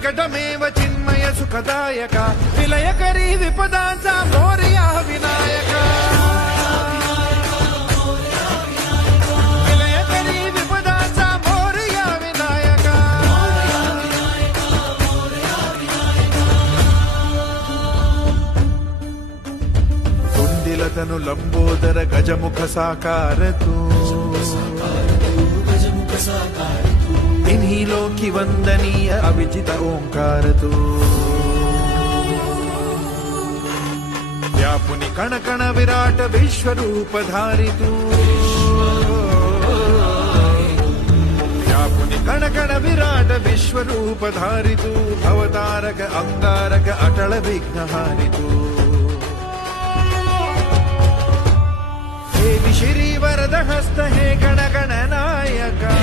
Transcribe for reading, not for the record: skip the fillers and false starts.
विकटमेव चिन्मय सुखदायक विलयकरी विपदांचा मोरया विनायक विलयकरी विपदांचा मोरया विनायक कुंडिलतनु लंबोदर गजमुख साकार तू इन्हीं लोकी वंदनीय अविजित ओंकार तू व्यापुनि कण कण विराट विश्वरूप धारी तू व्यापुनि कण कण विराट विश्वरूप धारी तू अवतारक अंगारक अटल विघ्नहारी तू हे श्री वरद हस्त हे गण गण नायका